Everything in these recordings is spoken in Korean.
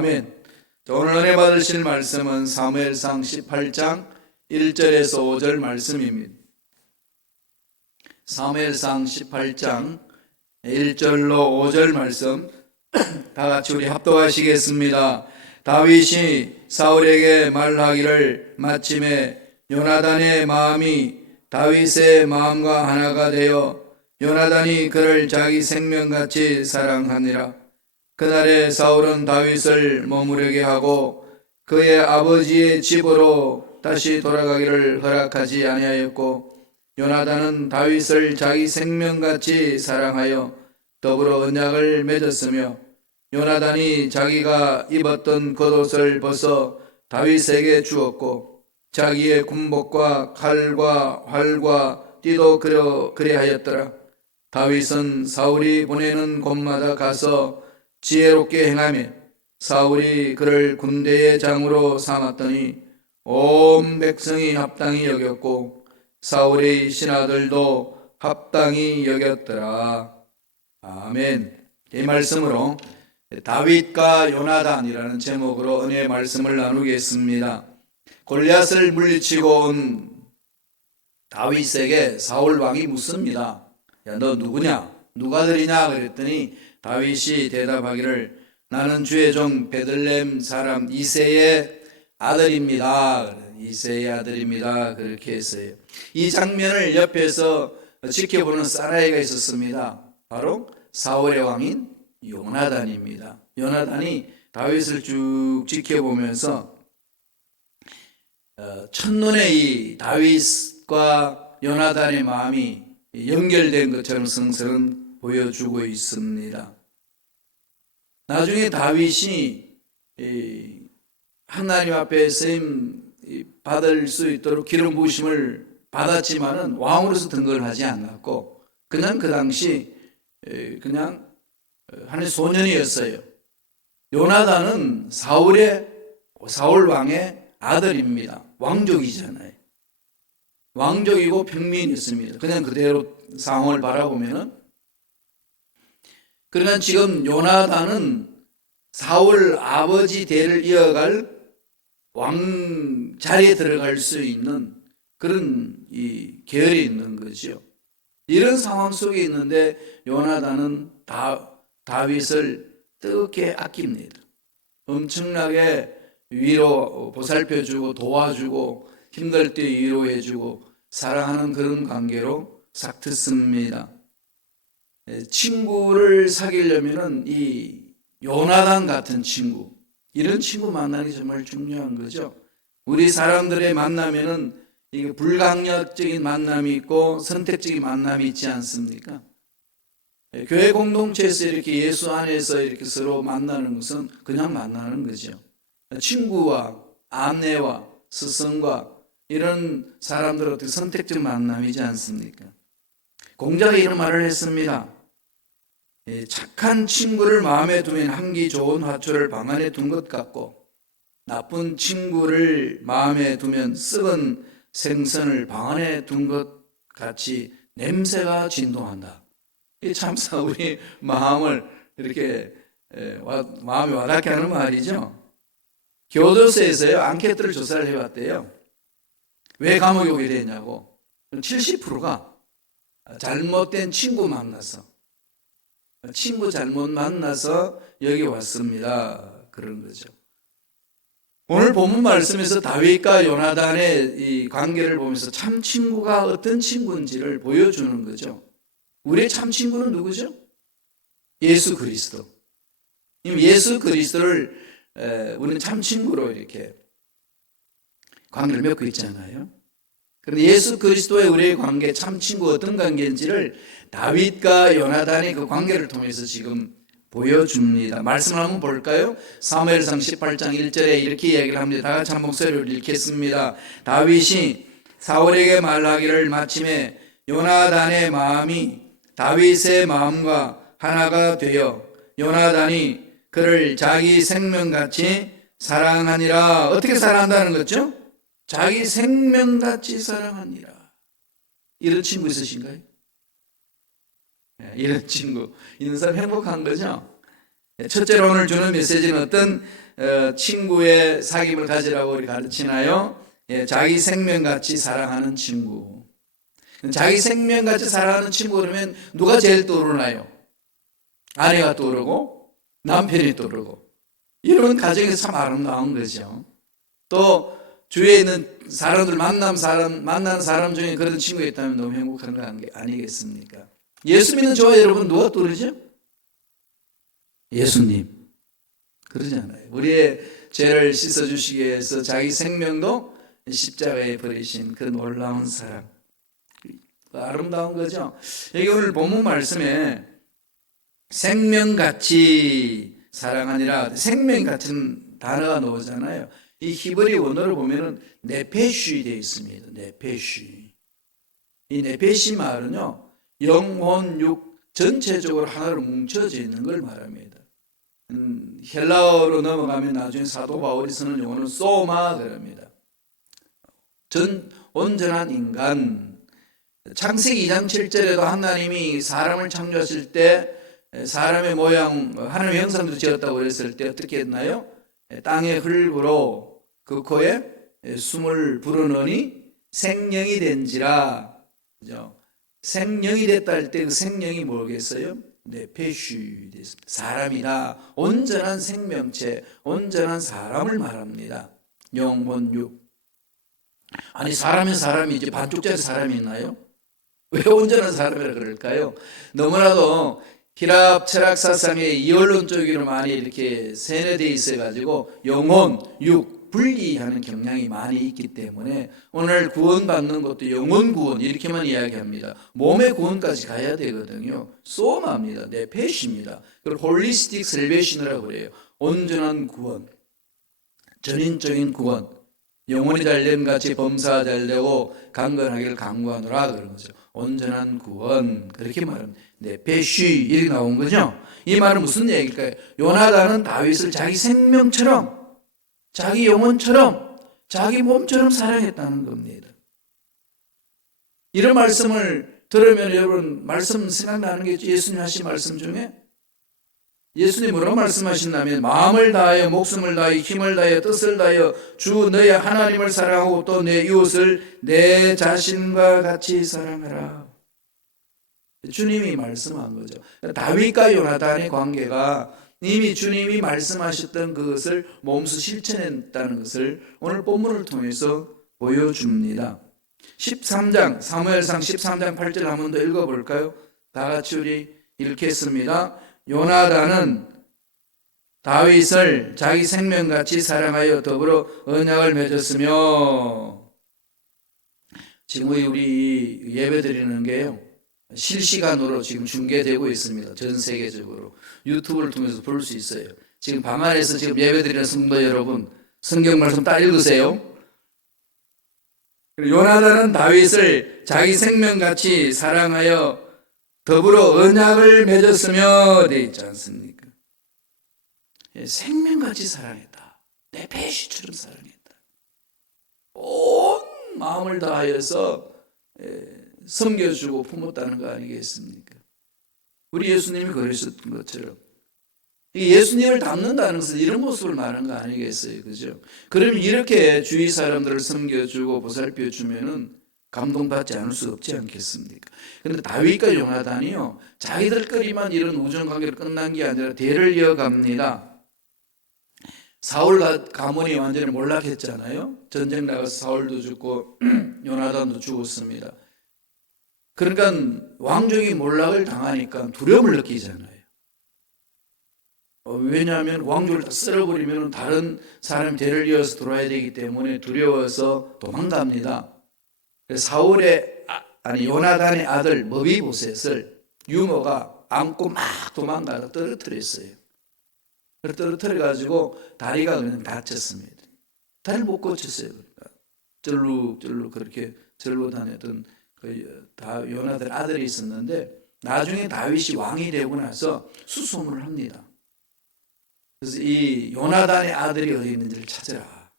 아멘. 오늘 은혜 받으실 말씀은 사무엘상 18장 1절에서 5절 말씀입니다. 사무엘상 18장 1절로 5절 말씀 다 같이 우리 합독하시겠습니다. 다윗이 사울에게 말하기를 마침에 요나단의 마음이 다윗의 마음과 하나가 되어 요나단이 그를 자기 생명같이 사랑하니라. 그날에 사울은 다윗을 머무르게 하고 그의 아버지의 집으로 다시 돌아가기를 허락하지 아니하였고, 요나단은 다윗을 자기 생명같이 사랑하여 더불어 언약을 맺었으며, 요나단이 자기가 입었던 겉옷을 벗어 다윗에게 주었고 자기의 군복과 칼과 활과 띠도 그래하였더라. 다윗은 사울이 보내는 곳마다 가서 지혜롭게 행하며 사울이 그를 군대의 장으로 삼았더니 온 백성이 합당히 여겼고 사울의 신하들도 합당히 여겼더라. 아멘. 이 말씀으로 다윗과 요나단이라는 제목으로 은혜의 말씀을 나누겠습니다. 골리앗을 물리치고 온 다윗에게 사울 왕이 묻습니다. 야, 너 누구냐? 누가 들이냐? 그랬더니 다윗이 대답하기를 나는 주의 종 베들레헴 사람 이새의 아들입니다. 이새의 아들입니다. 그렇게 했어요. 이 장면을 옆에서 지켜보는 사라이가 있었습니다. 바로 사울의 왕인 요나단입니다. 요나단이 다윗을 쭉 지켜보면서 첫눈에 이 다윗과 요나단의 마음이 연결된 것처럼 성서는 보여주고 있습니다. 나중에 다윗이 하나님 앞에 쓰임 받을 수 있도록 기름 부으심을 받았지만은 왕으로서 등극을 하지 않았고 그냥 그 당시 그냥 하나의 소년이었어요. 요나단은 사울 왕의 아들입니다. 왕족이잖아요. 왕족이고 평민이었습니다. 그냥 그대로 상황을 바라보면은. 그러나 지금 요나단은 사울 아버지 대를 이어갈 왕 자리에 들어갈 수 있는 그런 이 계열이 있는 거죠. 이런 상황 속에 있는데 요나단은 다윗을 뜨겁게 아낍니다. 엄청나게 보살펴주고 도와주고 힘들 때 위로해주고 사랑하는 그런 관계로 싹트습니다. 친구를 사귀려면은 이 요나단 같은 친구, 이런 친구 만나는 게 정말 중요한 거죠. 우리 사람들의 만나면은 이게 불강력적인 만남이 있고 선택적인 만남이 있지 않습니까? 교회 공동체에서 이렇게 예수 안에서 이렇게 서로 만나는 것은 그냥 만나는 거죠. 친구와 아내와 스승과 이런 사람들 어떻게 선택적 만남이지 않습니까? 공자가 이런 말을 했습니다. 착한 친구를 마음에 두면 향기 좋은 화초를 방 안에 둔 것 같고 나쁜 친구를 마음에 두면 썩은 생선을 방 안에 둔 것 같이 냄새가 진동한다. 이 참사 우리 마음을 이렇게 마음에 와닿게 하는 말이죠. 교도소에서요 앙케이트를 조사를 해봤대요. 왜 감옥에 오게 됐냐고. 70%가 잘못된 친구 잘못 만나서 여기 왔습니다. 그런 거죠. 오늘 본문 말씀에서 다윗과 요나단의 이 관계를 보면서 참 친구가 어떤 친구인지를 보여주는 거죠. 우리의 참 친구는 누구죠? 예수 그리스도. 예수 그리스도를 우리는 참 친구로 이렇게 관계를 맺고 있잖아요. 그런데 예수 그리스도의 우리의 관계, 참 친구 어떤 관계인지를 다윗과 요나단의 그 관계를 통해서 지금 보여줍니다. 말씀을 한번 볼까요? 사무엘상 18장 1절에 이렇게 이야기를 합니다. 다 같이 한 목소리로 읽겠습니다. 다윗이 사울에게 말하기를 마침에 요나단의 마음이 다윗의 마음과 하나가 되어 요나단이 그를 자기 생명같이 사랑하니라. 어떻게 사랑한다는 거죠? 자기 생명같이 사랑하니라. 이런 친구 있으신가요? 이런 친구 있는 사람 행복한 거죠. 첫째로 오늘 주는 메시지는 어떤 친구의 사귐을 가지라고 우리 가르치나요? 자기 생명같이 사랑하는 친구. 자기 생명같이 사랑하는 친구 그러면 누가 제일 떠오르나요? 아내가 떠오르고 남편이 떠오르고. 이런 가정이 참 아름다운 거죠. 또 주위에 있는 사람들 만난 사람 중에 그런 친구가 있다면 너무 행복한 거 아니겠습니까? 예수 믿는 저와 여러분 누가 떠오르죠? 예수님. 그러잖아요. 우리의 죄를 씻어주시기 위해서 자기 생명도 십자가에 버리신 그 놀라운 사랑. 아름다운 거죠. 여기 오늘 본문 말씀에 생명같이 사랑하니라, 생명 같은 단어가 나오잖아요. 이 히브리 원어를 보면은 네페쉬 되어 있습니다. 네페쉬. 이 네페쉬 말은요, 영혼, 육 전체적으로 하나로 뭉쳐져 있는 걸 말합니다. 헬라어로 넘어가면 나중에 사도 바울이 쓰는 용어는 소마 그럽니다. 온전한 인간. 창세기 2장 7절에도 하나님이 사람을 창조하실 때 사람의 모양, 하나님의 형상으로 지었다고 그랬을 때 어떻게 했나요? 땅의 흙으로 그 코에 숨을 불어넣으니 생명이 된지라. 그죠? 생명이 됐다 할 때 그 생명이 뭐겠어요? 네페쉬 됐습니다. 사람이다. 온전한 생명체, 온전한 사람을 말합니다. 영혼, 육. 아니 사람이 이제 반쪽짜리 사람이 있나요? 왜 온전한 사람이라 그럴까요? 너무나도 히랍 철학 사상의 이원론적으로 많이 이렇게 세뇌되어 있어가지고 영혼, 육 분리하는 경향이 많이 있기 때문에 오늘 구원받는 것도 영혼 구원 이렇게만 이야기합니다. 몸의 구원까지 가야 되거든요. 소마입니다. 네페시입니다. 그걸 홀리스틱 셀베이션이라고 그래요. 온전한 구원, 전인적인 구원. 영혼이 잘됨 같이 범사가 잘되고 강건하기를 강구하노라 그런 거죠. 온전한 구원 그렇게 말합니다. 네페쉬 이렇게 나온 거죠. 이 말은 무슨 얘기일까요? 요나단은 다윗을 자기 생명처럼, 자기 영혼처럼, 자기 몸처럼 사랑했다는 겁니다. 이런 말씀을 들으면 여러분 말씀 생각나는 게 예수님 하신 말씀 중에 예수님 뭐라고 말씀하신다면 마음을 다하여 목숨을 다하여 힘을 다하여 뜻을 다하여 주 너의 하나님을 사랑하고 또 내 이웃을 내 자신과 같이 사랑하라. 주님이 말씀한 거죠. 다윗과 요나단의 관계가 이미 주님이 말씀하셨던 그것을 몸소 실천했다는 것을 오늘 본문을 통해서 보여줍니다. 13장 사무엘상 13장 8절 한 번 더 읽어볼까요? 다 같이 우리 읽겠습니다. 요나단은 다윗을 자기 생명같이 사랑하여 더불어 언약을 맺었으며. 지금 우리 예배 드리는 게요 실시간으로 지금 중계되고 있습니다. 전 세계적으로 유튜브를 통해서 볼 수 있어요. 지금 방 안에서 지금 예배 드리는 성도 여러분 성경 말씀 딱 읽으세요. 요나단은 다윗을 자기 생명같이 사랑하여 더불어 언약을 맺었으며 돼 있지 않습니까? 생명같이 사랑했다. 내 배시처럼 사랑했다. 온 마음을 다하여서 섬겨주고 품었다는 거 아니겠습니까? 우리 예수님이 그러셨던 것처럼 예수님을 닮는다는 것은 이런 모습을 말하는 거 아니겠어요? 그죠? 그러면 이렇게 주위 사람들을 섬겨주고 보살펴주면은 감동받지 않을 수 없지 않겠습니까? 그런데 다윗과 요나단이요 자기들끼리만 이런 우정관계로 끝난 게 아니라 대를 이어갑니다. 사울 가문이 완전히 몰락했잖아요. 전쟁 나가서 사울도 죽고 요나단도 죽었습니다. 그러니까 왕족이 몰락을 당하니까 두려움을 느끼잖아요. 왜냐하면 왕족을 다 쓸어버리면 다른 사람이 대를 이어서 들어와야 되기 때문에 두려워서 도망갑니다. 요나단의 아들 머비보셋을 유모가 안고 막 도망가다 떨어뜨렸어요. 떨어뜨려가지고 다리가 그냥 다쳤습니다. 다리를 못 고쳤어요. 절룩절룩 그렇게 절로 다녔던 요나단 아들이 있었는데 나중에 다윗이 왕이 되고 나서 수소문을 합니다. 그래서 이 요나단의 아들이 어디 있는지를 찾아라.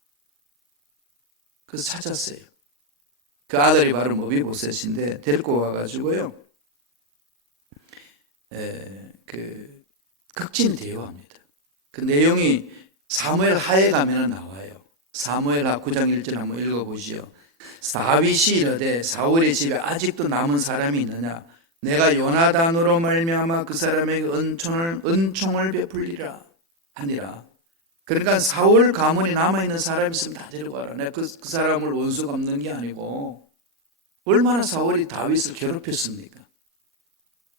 그래서 찾았어요. 그 아들이 바로 머비보셋인데 데리고 와가지고요. 극진히 대우합니다. 그 내용이 사무엘 하에 가면 나와요. 사무엘 하 9장 1절 한번 읽어보시죠. 다윗이 이르되 사울의 집에 아직도 남은 사람이 있느냐? 내가 요나단으로 말미암아 그 사람에게 은총을 베풀리라 하니라. 그러니까 사울 가문이 남아있는 사람이 있으면 다 데려가라. 내가 그 사람을 원수 갚는 게 아니고, 얼마나 사울이 다윗을 괴롭혔습니까?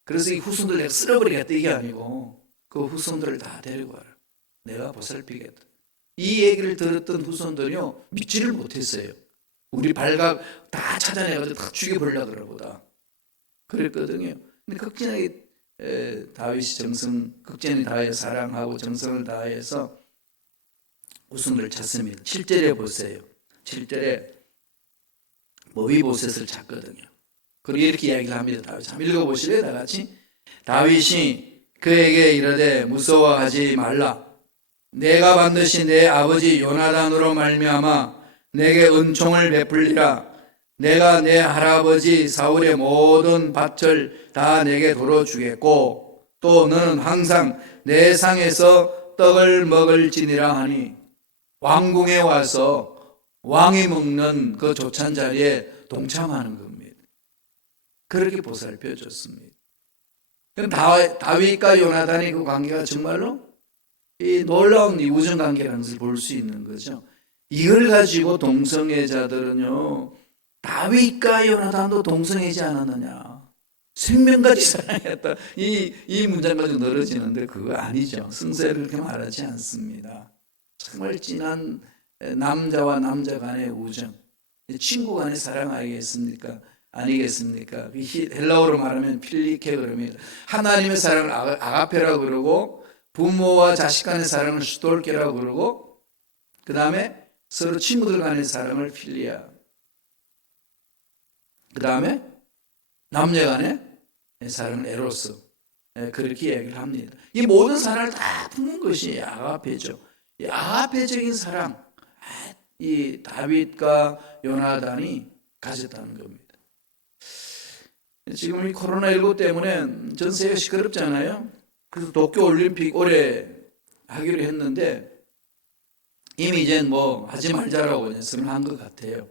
그래서 이 후손들 내가 쓸어버리겠다 이게 아니고, 그 후손들을 다 데리고 와라. 내가 보살피겠다. 이 얘기를 들었던 후손들이요, 믿지를 못했어요. 우리 발각 다 찾아내가지고 다 죽여버리려고 그러보다 그랬거든요. 근데 극진하게 다윗이 극진히 다해 사랑하고 정성을 다해서 후손들을 찾습니다. 7절에 보세요. 7절에 모비보셋을 찾거든요. 그리고 이렇게 이야기를 합니다. 다윗 한번 읽어보실래요? 다 같이. 다윗이 그에게 이르되 무서워하지 말라. 내가 반드시 내 아버지 요나단으로 말미암아 내게 은총을 베풀리라. 내가 내 할아버지 사울의 모든 밭을 다 내게 도로 주겠고 또 너는 항상 내 상에서 떡을 먹을지니라 하니, 왕궁에 와서 왕이 먹는 그 조찬 자리에 동참하는 겁니다. 그렇게 보살펴 줬습니다. 다윗과 요나단의 그 관계가 정말로 이 놀라운 우정 관계라는 것을 볼 수 있는 거죠. 이걸 가지고 동성애자들은요, 다윗과 요나단도 동성애지 않았느냐, 생명까지 사랑했다, 이 문장 가지고 늘어지는데 그거 아니죠. 승세를 그렇게 말하지 않습니다. 정말 진한 남자와 남자 간의 우정, 친구 간의 사랑 아니겠습니까? 헬라어로 말하면 필리케 그럽니다. 하나님의 사랑을 아가페라고 그러고, 부모와 자식 간의 사랑을 스톨케라고 그러고, 그 다음에 서로 친구들 간의 사랑을 필리아, 그 다음에 남녀 간의 사랑을 에로스, 그렇게 얘기를 합니다. 이 모든 사랑을 다 품는 것이 아가페죠. 이 아가페적인 사랑, 이 다윗과 요나단이 가졌다는 겁니다. 지금 이 코로나19 때문에 전 세계가 시끄럽잖아요. 그래서 도쿄올림픽 올해 하기로 했는데 이미 이제 뭐 하지 말자라고 선언한 것 같아요.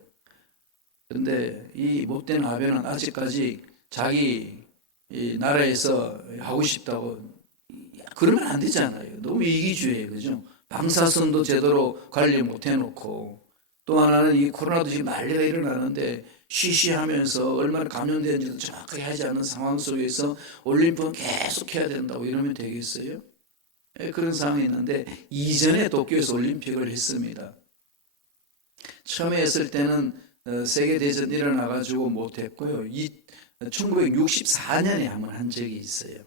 그런데 이 못된 아베는 아직까지 자기 이 나라에서 하고 싶다고, 그러면 안 되잖아요. 너무 이기주의예요, 그죠? 방사선도 제대로 관리 못 해놓고, 또 하나는 이 코로나도 지금 난리가 일어나는데 쉬쉬하면서 얼마나 감염되는지도 정확하게 하지 않는 상황 속에서 올림픽은 계속 해야 된다고 이러면 되겠어요? 그런 상황이 있는데, 이전에 도쿄에서 올림픽을 했습니다. 처음에 했을 때는 세계대전이 일어나가지고 못했고요. 1964년에 한번 한 적이 있어요.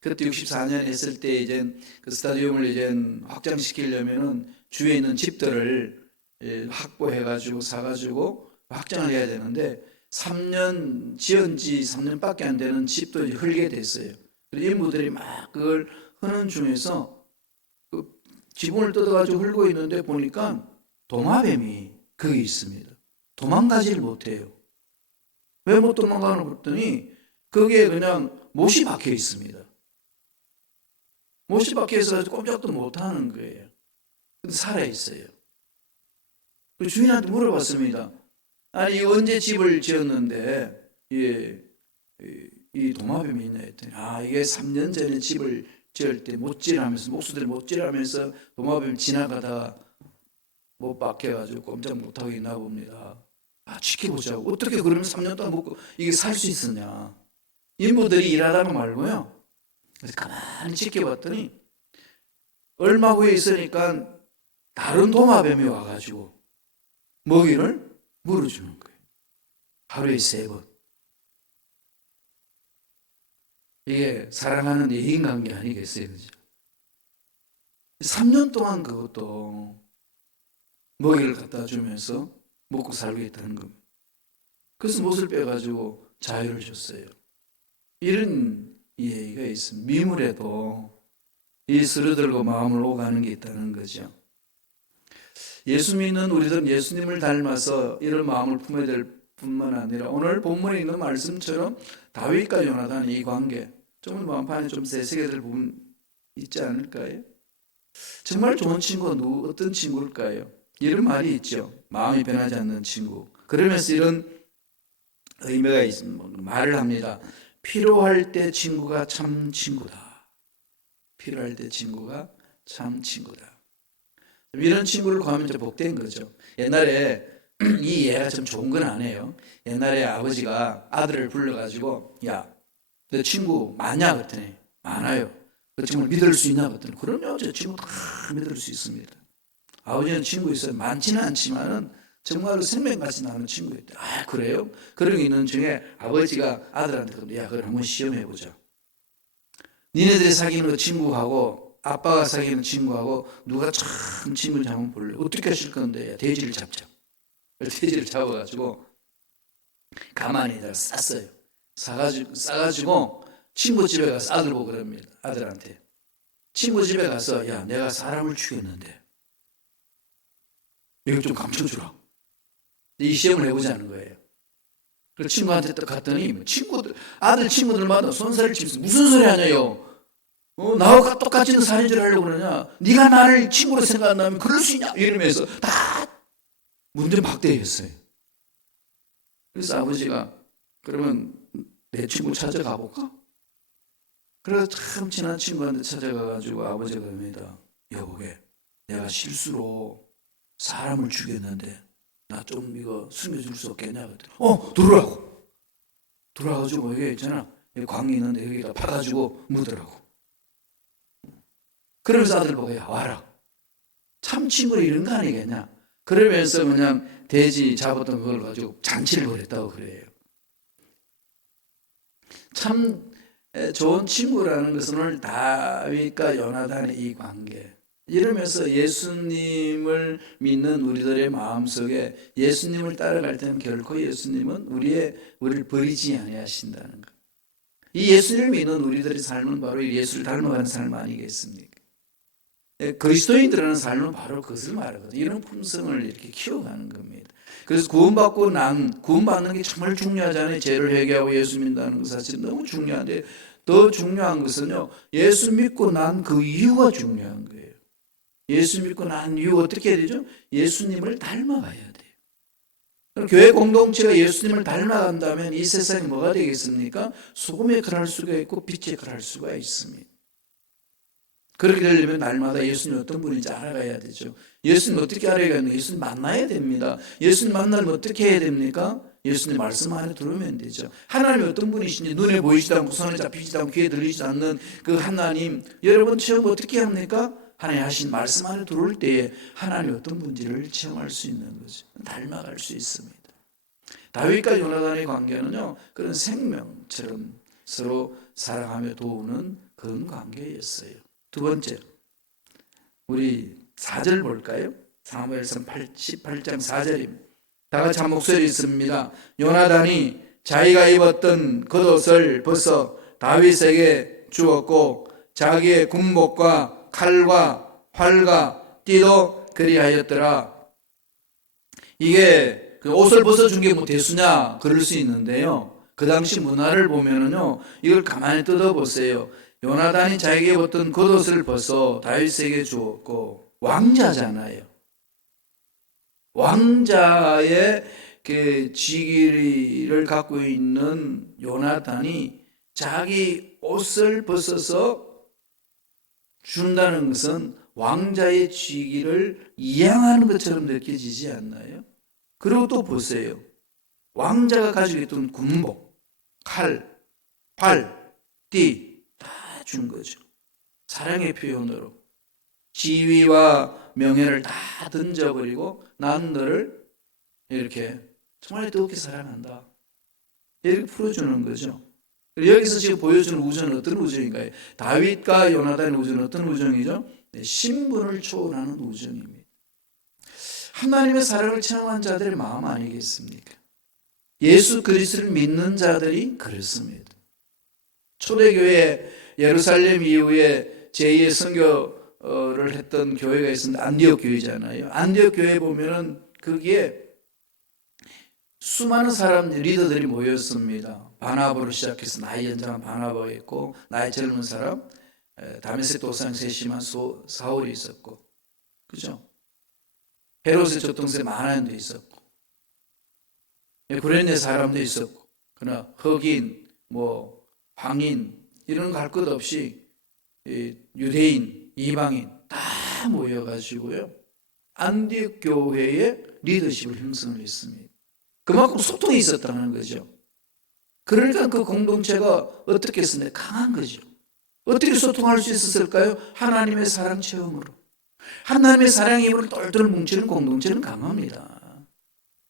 그때 64년에 했을 때 이제 그 스타디움을 이제 확장시키려면은 주위에 있는 집들을 확보해가지고 사가지고 확장을 해야 되는데, 3년 지은 지 3년밖에 안 되는 집도 이제 헐게 됐어요. 그리고 인부들이 막 그걸 하는 중에서 그 지붕을 뜯어가지고 헐고 있는데 보니까 도마뱀이 거기 있습니다. 도망가지를 못해요. 왜 못 도망가나 봤더니 거기에 그냥 못이 박혀 있습니다. 못이 박혀 있어서 꼼짝도 못하는 거예요. 근데 살아있어요. 그 주인한테 물어봤습니다. 아니 언제 집을 지었는데 이 도마뱀이 있냐 했더니, 이게 3년 전에 집을 지을 때 못질하면서, 목수들이 못질하면서 도마뱀 지나가다가 못 박혀가지고 꼼짝 못하고 있나 봅니다. 지켜보자고. 어떻게 그러면 3년 동안 먹고 이게 살 수 있었냐. 인부들이 일하다가 말고요. 그래서 가만히 지켜봤더니 얼마 후에 있으니까 다른 도마뱀이 와가지고 먹이를 물어주는 거예요. 하루에 3번. 이게 사랑하는 인간관계 아니겠어요, 그죠? 3년 동안 그것도 먹이를 갖다 주면서 먹고 살고 있다는 겁니다. 그래서 못을 빼가지고 자유를 줬어요. 이런 얘기가 있습니다. 미물에도 이 스르들고 마음을 오가는 게 있다는 거죠. 예수 믿는 우리들은 예수님을 닮아서 이런 마음을 품어야 될 뿐만 아니라, 오늘 본문에 있는 말씀처럼 다윗과 요나단의 이 관계, 좀 마음판에 좀 세세게 될 부분 있지 않을까요? 정말 좋은 친구가 어떤 친구일까요? 이런 말이 있죠. 마음이 변하지 않는 친구. 그러면서 이런 의미가 있습니다. 말을 합니다. 필요할 때 친구가 참 친구다. 필요할 때 친구가 참 친구다. 이런 친구를 구하면 이제 복된 거죠. 옛날에 이 예가 좀 좋은 건 아니에요. 옛날에 아버지가 아들을 불러가지고 야, 내 친구 많냐 그랬더니 많아요. 그 친구를 믿을 수 있냐 그랬더니 그럼요, 제 친구 다 믿을 수 있습니다. 아버지는 친구 있어요. 많지는 않지만은 정말로 생명같이 나는 친구였대. 아, 그래요? 그런 게 있는 중에 아버지가 아들한테 야, 그걸 한번 시험해보자. 니네들이 사귀는 그 친구하고 아빠가 사귀는 친구하고 누가 참 친구인지 한번 볼래? 어떻게 하실 건데? 돼지를 잡자. 돼지를 잡아가지고 가만히 쌌어요. 싸가지고 친구 집에 가서 아들 보고 그럽니다. 아들한테. 친구 집에 가서 야, 내가 사람을 죽였는데 이거 좀 감춰주라. 이 시험을 해보자는 거예요. 그 친구한테 딱 갔더니 아들 친구들마다 손살을 치면서 무슨 소리 하냐요? 나하고 똑같이 살인질 하려고 그러냐? 네가 나를 친구로 생각한다면 그럴 수 있냐? 이러면서 다 문전박대했어요. 그래서 아버지가 그러면 내 친구 찾아가 볼까? 그래서 참 친한 친구한테 찾아가가지고 아버지가 그럽니다. 여보게, 내가 실수로 사람을 죽였는데 나 좀 이거 숨겨줄 수 없겠냐? 그랬더니 들어오라고. 들어와가지고 여기 있잖아. 여기 광이 있는데 여기다 파가지고 묻으라고. 그러면서 아들 보고 야, 와라. 참 친구를 이런 거 아니겠냐? 그러면서 그냥 돼지 잡았던 그걸 가지고 잔치를 벌였다고 그래요. 참 좋은 친구라는 것은 오늘 다윗과 요나단의 이 관계, 이러면서 예수님을 믿는 우리들의 마음속에 예수님을 따라갈 때는 결코 예수님은 우리를 버리지 아니하신다는 것. 이 예수님을 믿는 우리들의 삶은 바로 예수를 닮아가는 삶 아니겠습니까? 그리스도인들의 삶은 바로 그것을 말하거든요. 이런 품성을 이렇게 키워가는 겁니다. 그래서 구원받는 게 정말 중요하잖아요. 죄를 회개하고 예수 믿는다는 것 사실 너무 중요한데, 더 중요한 것은요, 예수 믿고 난 그 이유가 중요한 거예요. 예수 믿고 난 이유 어떻게 해야 되죠? 예수님을 닮아가야 돼요. 그럼 교회 공동체가 예수님을 닮아간다면 이 세상이 뭐가 되겠습니까? 소금의 그랄 수가 있고 빛의 그랄 수가 있습니다. 그렇게 되려면 날마다 예수님이 어떤 분인지 알아가야 되죠. 예수님 어떻게 알아가야 예수님 만나야 됩니다. 예수님 만나면 어떻게 해야 됩니까? 예수님 말씀 안에 들어오면 되죠. 하나님이 어떤 분이신지 눈에 보이지도 않고 손에 잡히지도 않고 귀에 들리지도 않는 그 하나님, 여러분 체험 어떻게 합니까? 하나님 하신 말씀 안에 들어올 때에 하나님이 어떤 분인지를 체험할 수 있는 거죠. 닮아갈 수 있습니다. 다윗과 요나단의 관계는요, 그런 생명처럼 서로 사랑하며 도우는 그런 관계였어요. 두 번째, 우리 4절 볼까요? 사무엘상 18장 4절입니다. 다 같이 한 목소리 있습니다. 요나단이 자기가 입었던 겉옷을 벗어 다윗에게 주었고 자기의 군복과 칼과 활과 띠도 그리하였더라. 이게 그 옷을 벗어준 게 뭐 대수냐 그럴 수 있는데요, 그 당시 문화를 보면은요, 이걸 가만히 뜯어보세요. 요나단이 자기에게 입었던 겉옷을 벗어 다윗에게 주었고, 왕자잖아요. 왕자의 그 직위를 갖고 있는 요나단이 자기 옷을 벗어서 준다는 것은 왕자의 직위를 이양하는 것처럼 느껴지지 않나요? 그리고 또 보세요. 왕자가 가지고 있던 군복, 칼, 활, 띠 다 준 거죠. 사랑의 표현으로 지위와 명예를 다 던져버리고 난 너를 이렇게 정말 뜨겁게 사랑한다, 이렇게 풀어주는 거죠. 여기서 지금 보여주는 우정은 어떤 우정인가요? 다윗과 요나단의 우정은 어떤 우정이죠? 신분을 초월하는 우정입니다. 하나님의 사랑을 체험한 자들의 마음 아니겠습니까? 예수 그리스도를 믿는 자들이 그렇습니다. 초대교회 예루살렘 이후에 제2의 선교를 했던 교회가 있었는데 안디옥 교회잖아요. 안디옥 교회에 보면은 거기에 수많은 리더들이 모였습니다. 바나바로 시작해서 나이 연장한 바나바가 있고 나이 젊은 사람, 다메섹 도상 세심한 사울이 있었고, 그죠? 헤롯의 조동생 마나도 있었고, 구레네 사람도 있었고, 그러나 흑인, 황인 이런 거 할 것 없이 유대인, 이방인 다 모여가지고요, 안디옥 교회의 리더십을 형성을 했습니다. 그만큼 소통이 있었다는 거죠. 그러니까 그 공동체가 어떻게 했습니까? 강한 거죠. 어떻게 소통할 수 있었을까요? 하나님의 사랑 체험으로. 하나님의 사랑의 힘으로 똘똘 뭉치는 공동체는 강합니다.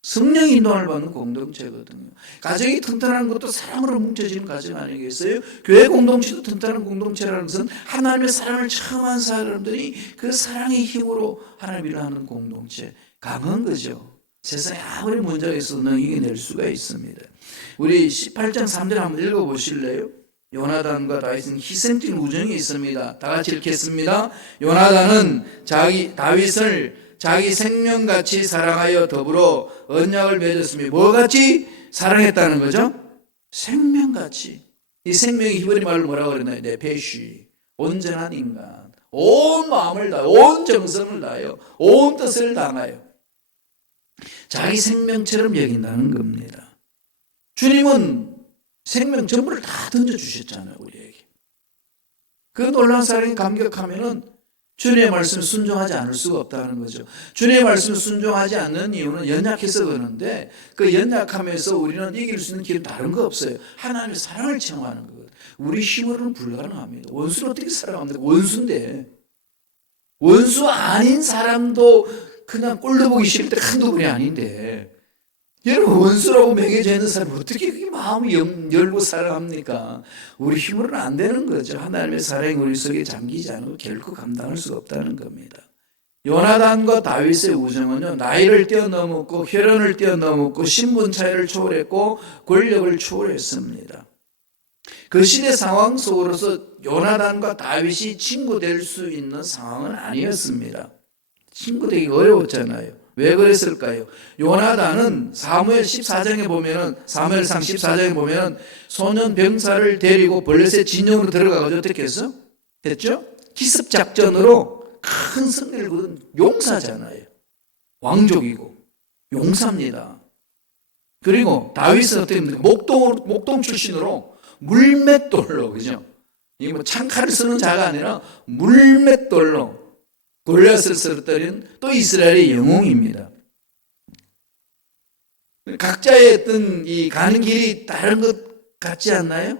성령의 인도를 받는 공동체거든요. 가정이 튼튼한 것도 사랑으로 뭉쳐지는 가정 아니겠어요? 교회 공동체도 튼튼한 공동체라는 것은 하나님의 사랑을 처음 한 사람들이 그 사랑의 힘으로 하나님을 하는 공동체, 강한 거죠. 세상에 아무리 문제가 있어도 이겨낼 수가 있습니다. 우리 18장 3절 한번 읽어보실래요? 요나단과 다윗은 희생적인 우정이 있습니다. 다 같이 읽겠습니다. 요나단은 다윗을 자기 생명같이 사랑하여 더불어 언약을 맺었으며 뭐같이 사랑했다는 거죠? 생명같이. 이 생명이 히브리 말로 뭐라고 그러나요? 네페쉬, 온전한 인간, 온 마음을 다하여, 온 정성을 다하여, 온 뜻을 다하여 자기 생명처럼 여긴다는 겁니다. 주님은 생명 전부를 다 던져주셨잖아요, 우리에게. 그 놀라운 사랑에 감격하면은 주님의 말씀에 순종하지 않을 수가 없다는 거죠. 주님의 말씀에 순종하지 않는 이유는 연약해서 그러는데, 그 연약함에서 우리는 이길 수 있는 길은 다른 거 없어요. 하나님의 사랑을 체험하는 거예요. 우리 힘으로는 불가능합니다. 원수는 어떻게 사랑합니까? 원수인데. 원수 아닌 사람도 그냥 꼴도 보기 싫을 때 한두 분이 아닌데, 여러분 원수라고 매겨져 있는 사람이 어떻게 그렇게 마음이 열고 사랑합니까? 우리 힘으로는 안 되는 거죠. 하나님의 사랑이 우리 속에 잠기지 않으면 결코 감당할 수가 없다는 겁니다. 요나단과 다윗의 우정은요, 나이를 뛰어넘었고 혈연을 뛰어넘었고 신분 차이를 초월했고 권력을 초월했습니다. 그 시대 상황 속으로서 요나단과 다윗이 친구 될 수 있는 상황은 아니었습니다. 친구 되기 어려웠잖아요. 왜 그랬을까요? 요나단은 사무엘 14장에 보면은, 사무엘상 14장에 보면은 소년 병사를 데리고 블레셋 진영으로 들어가가지고 어떻게 했어? 됐죠? 기습 작전으로 큰 승리를 거둔 용사잖아요. 왕족이고 용사입니다. 그리고 다윗은 어떻게 합니까? 목동 출신으로 물맷돌로, 그죠? 이 창칼을 쓰는 자가 아니라 물맷돌로 골리앗을 쓰러뜨린 또 이스라엘의 영웅입니다. 각자의 어떤 이 가는 길이 다른 것 같지 않나요?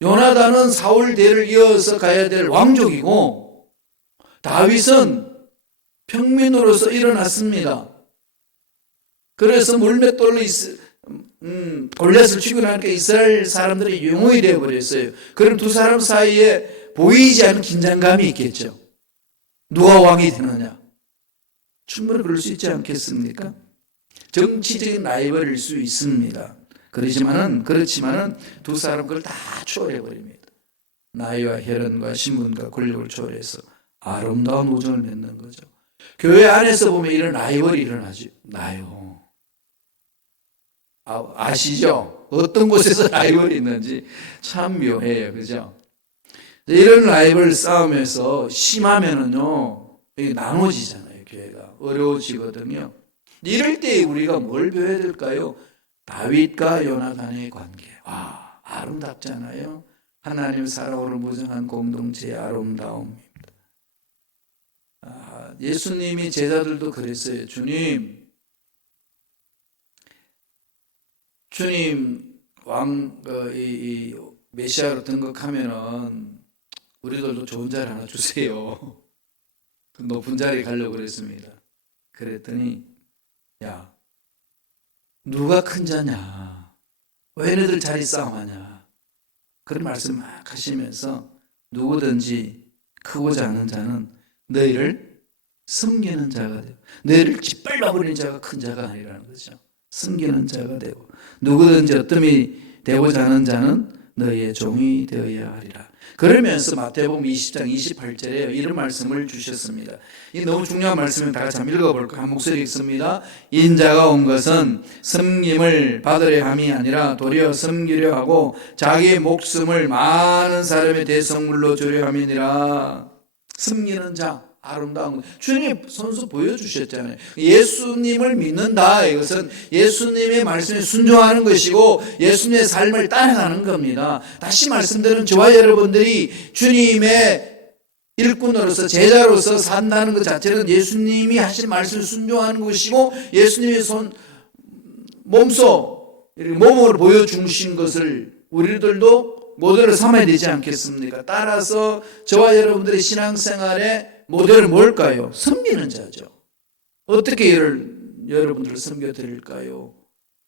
요나단은 사울 대를 이어서 가야 될 왕족이고, 다윗은 평민으로서 일어났습니다. 그래서 물맷돌로 골리앗을 죽이고 나니까 이스라엘 사람들이 영웅이 되어버렸어요. 그럼 두 사람 사이에 보이지 않는 긴장감이 있겠죠. 누가 왕이 되느냐? 충분히 그럴 수 있지 않겠습니까? 정치적인 라이벌일 수 있습니다. 그렇지만은 두 사람 그걸 다 초월해버립니다. 나이와 혈연과 신분과 권력을 초월해서 아름다운 우정을 맺는 거죠. 교회 안에서 보면 이런 라이벌이 일어나죠. 나요. 아시죠? 어떤 곳에서 라이벌이 있는지 참 묘해요. 그죠? 이런 라이벌 싸움에서 심하면은요, 나눠지잖아요. 교회가 어려워지거든요. 이럴 때 우리가 뭘 배워야 될까요? 다윗과 요나단의 관계. 와, 아름답잖아요. 하나님 사랑으로 무정한 공동체의 아름다움입니다. 예수님이 제자들도 그랬어요. 주님 메시아로 등극하면은 우리들도 좋은 자리 하나 주세요. 높은 자리에 가려고 그랬습니다. 그랬더니, 야, 누가 큰 자냐? 왜 너희들 자리 싸움하냐? 그런 말씀 막 하시면서 누구든지 크고자 하는 자는 너희를 섬기는 자가 되고, 너희를 짓밟아버리는 자가 큰 자가 아니라는 거죠. 섬기는 자가 되고, 누구든지 어뜸이 되고자 하는 자는 너희의 종이 되어야 하리라. 그러면서 마태복음 20장 28절에 이런 말씀을 주셨습니다. 이 너무 중요한 말씀을 다 같이 한번 읽어볼까? 한 목소리 읽습니다. 인자가 온 것은 섬김을 받으려 함이 아니라 도리어 섬기려 하고 자기의 목숨을 많은 사람의 대성물로 주려 함이니라. 섬기는 자, 아름다운 것. 주님이 선수 보여주셨잖아요. 예수님을 믿는다. 이것은 예수님의 말씀에 순종하는 것이고 예수님의 삶을 따라가는 겁니다. 다시 말씀드리는 저와 여러분들이 주님의 일꾼으로서 제자로서 산다는 것 자체는 예수님이 하신 말씀을 순종하는 것이고 예수님의 몸으로 보여주신 것을 우리들도 모델을 삼아야 되지 않겠습니까? 따라서 저와 여러분들의 신앙생활에 모델은 뭘까요? 섬기는 자죠. 어떻게 여러분들을 섬겨드릴까요?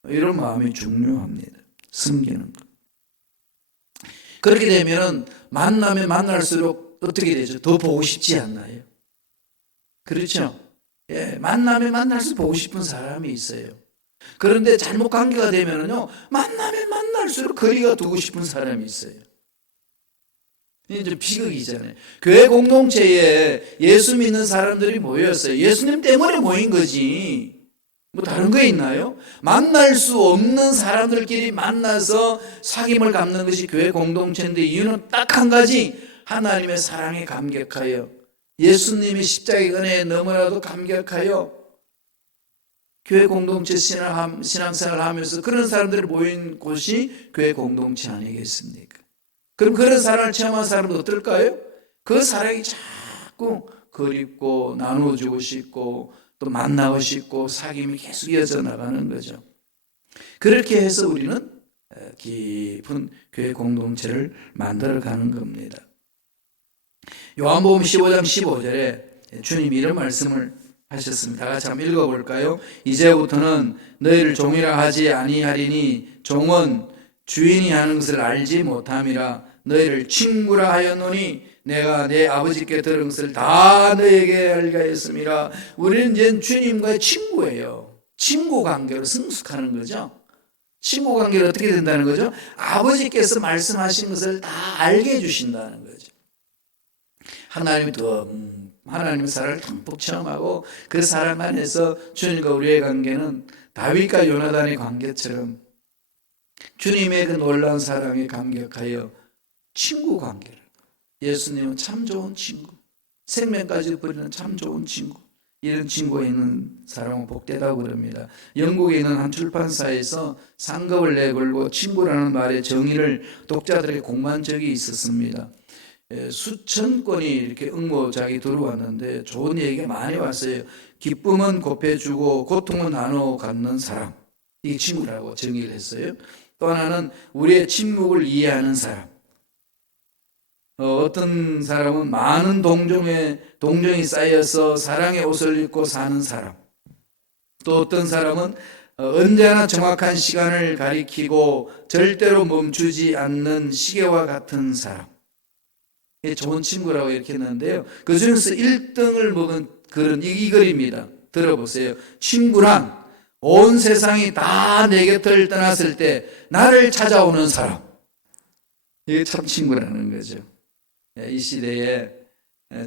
이런 마음이 중요합니다. 섬기는 것. 그렇게 되면 만나면 만날수록 어떻게 되죠? 더 보고 싶지 않나요? 그렇죠? 예, 만나면 만날수록 보고 싶은 사람이 있어요. 그런데 잘못 관계가 되면은요, 만나면 만날수록 거리가 두고 싶은 사람이 있어요. 이제 비극이잖아요. 교회 공동체에 예수 믿는 사람들이 모였어요. 예수님 때문에 모인 거지. 뭐 다른 거 있나요? 만날 수 없는 사람들끼리 만나서 사귐을 갖는 것이 교회 공동체인데 이유는 딱 한 가지. 하나님의 사랑에 감격하여 예수님의 십자가의 은혜에 너무나도 감격하여 교회 공동체 신앙생활을 하면서 그런 사람들이 모인 곳이 교회 공동체 아니겠습니까? 그럼 그런 사랑을 체험한 사람은 어떨까요? 그 사랑이 자꾸 그립고 나눠주고 싶고 또 만나고 싶고 사귐이 계속 이어져 나가는 거죠. 그렇게 해서 우리는 깊은 교회 공동체를 만들어가는 겁니다. 요한복음 15장 15절에 주님이 이런 말씀을 하셨습니다. 다 같이 한번 읽어볼까요? 이제부터는 너희를 종이라 하지 아니하리니 종은 주인이 하는 것을 알지 못함이라. 너희를 친구라 하였노니 내가 내 아버지께 들은 것을 다 너희에게 알게 하였음이라. 우리는 이제 주님과의 친구예요. 친구 관계로 성숙하는 거죠. 친구 관계로 어떻게 된다는 거죠? 아버지께서 말씀하신 것을 다 알게 해주신다는 거죠. 하나님의 사랑을 듬뿍 체험하고 그 사랑 안에서 주님과 우리의 관계는 다윗과 요나단의 관계처럼 주님의 그 놀라운 사랑에 감격하여 친구 관계를. 예수님은 참 좋은 친구, 생명까지 버리는 참 좋은 친구, 이런 친구가 있는 사람은 복되다고 그럽니다. 영국에 있는 한 출판사에서 상급을 내걸고 친구라는 말의 정의를 독자들에게 공부한 적이 있었습니다. 수천 건이 이렇게 응모작이 들어왔는데 좋은 얘기가 많이 왔어요. 기쁨은 곱해주고 고통은 나눠 갖는 사람, 이게 친구라고 정의를 했어요. 또 하나는 우리의 침묵을 이해하는 사람. 어떤 사람은 많은 동정이 쌓여서 사랑의 옷을 입고 사는 사람. 또 어떤 사람은 언제나 정확한 시간을 가리키고 절대로 멈추지 않는 시계와 같은 사람. 좋은 친구라고 이렇게 했는데요. 그 중에서 1등을 먹은 글은 이 글입니다. 들어보세요. 친구란 온 세상이 다 내 곁을 떠났을 때 나를 찾아오는 사람. 이게 참 친구라는 거죠. 이 시대에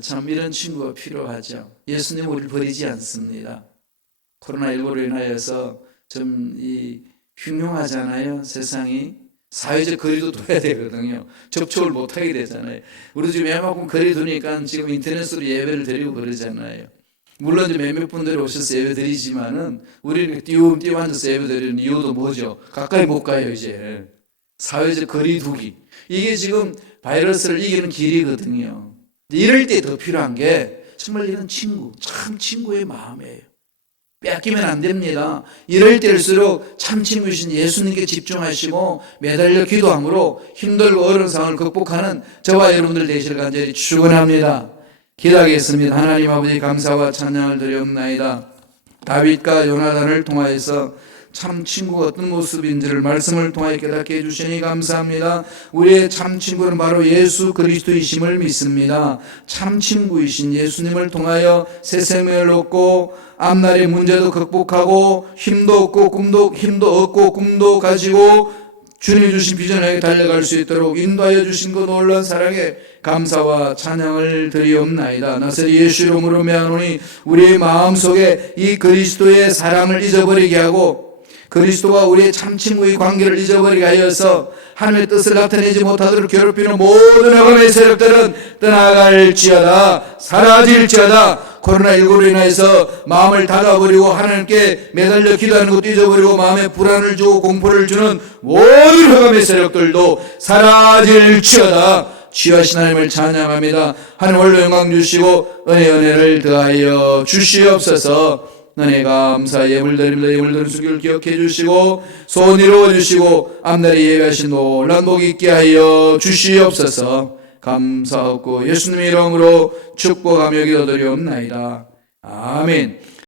참 이런 친구가 필요하죠. 예수님은 우리를 버리지 않습니다. 코로나19로 인하여서 좀 흉흉하잖아요. 세상이. 사회적 거리도 둬야 되거든요. 접촉을 못하게 되잖아요. 우리 지금 웬만큼 거리 두니까 지금 인터넷으로 예배를 드리고 그러잖아요. 물론 이제 몇몇 분들이 오셔서 예배 드리지만은 우리는 띄엄띄엄 앉아서 예배 드리는 이유도 뭐죠? 가까이 못 가요, 이제. 사회적 거리 두기. 이게 지금 바이러스를 이기는 길이거든요. 이럴 때 더 필요한 게 정말 이런 친구, 참 친구의 마음이에요. 뺏기면 안 됩니다. 이럴 때일수록 참 친구이신 예수님께 집중하시고 매달려 기도함으로 힘들고 어려운 상황을 극복하는 저와 여러분들 되시길 간절히 축원합니다. 기도하겠습니다. 하나님 아버지 감사와 찬양을 드리옵나이다. 다윗과 요나단을 통하여서 참 친구가 어떤 모습인지를 말씀을 통하여 깨닫게 해주시니 감사합니다. 우리의 참 친구는 바로 예수 그리스도이심을 믿습니다. 참 친구이신 예수님을 통하여 새 생명을 얻고 앞날의 문제도 극복하고 힘도 얻고 꿈도 가지고 주님이 주신 비전에 달려갈 수 있도록 인도하여 주신 그 놀라운 사랑에 감사와 찬양을 드리옵나이다. 나사렛 예수 이름으로 명하노니 우리의 마음속에 이 그리스도의 사랑을 잊어버리게 하고 그리스도와 우리의 참친구의 관계를 잊어버리게 하여서 하나님의 뜻을 나타내지 못하도록 괴롭히는 모든 흑암의 세력들은 떠나갈지어다, 사라질지어다. 코로나19로 인해서 마음을 닫아버리고 하나님께 매달려 기도하는 것도 잊어버리고 마음에 불안을 주고 공포를 주는 모든 흑암의 세력들도 사라질지어다. 주여하신 하나님을 찬양합니다. 하나님 홀로 영광 주시고 은혜를 더하여 주시옵소서. 은혜 감사 예물 드립니다. 예물 드린 수기를 기억해 주시고 소원 이루어 주시고 앞날에 예배하신 놀란 복 있게 하여 주시옵소서. 감사하고 예수님의 이름으로 축복하며 기도드리옵나이다. 아멘.